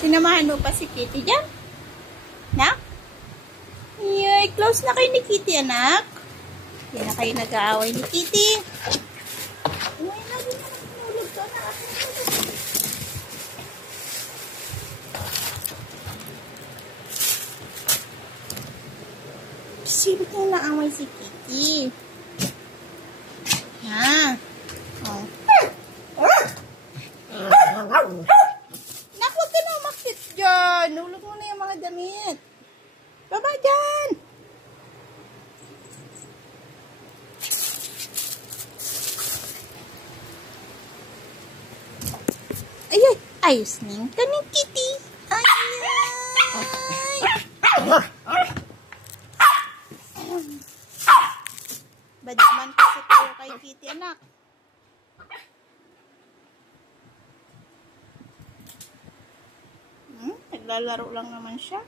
Sinamahan mo pa si Kitty dyan? Na? Yay, close na kayo ni Kitty, anak. Hindi na kayo nag-aaway ni Kitty. Uy, lagi na natulog to, anak. Sino na naaway si Kitty? Ha? Oh. Nak, huwag ka na umakit dyan. Nulog mo na yung mga damit. Baba dyan. Ay, ayos na yung kaning Kitty. Ay. Badaman kasi tayo kay Kitty, anak. Naglalaro lang naman siya.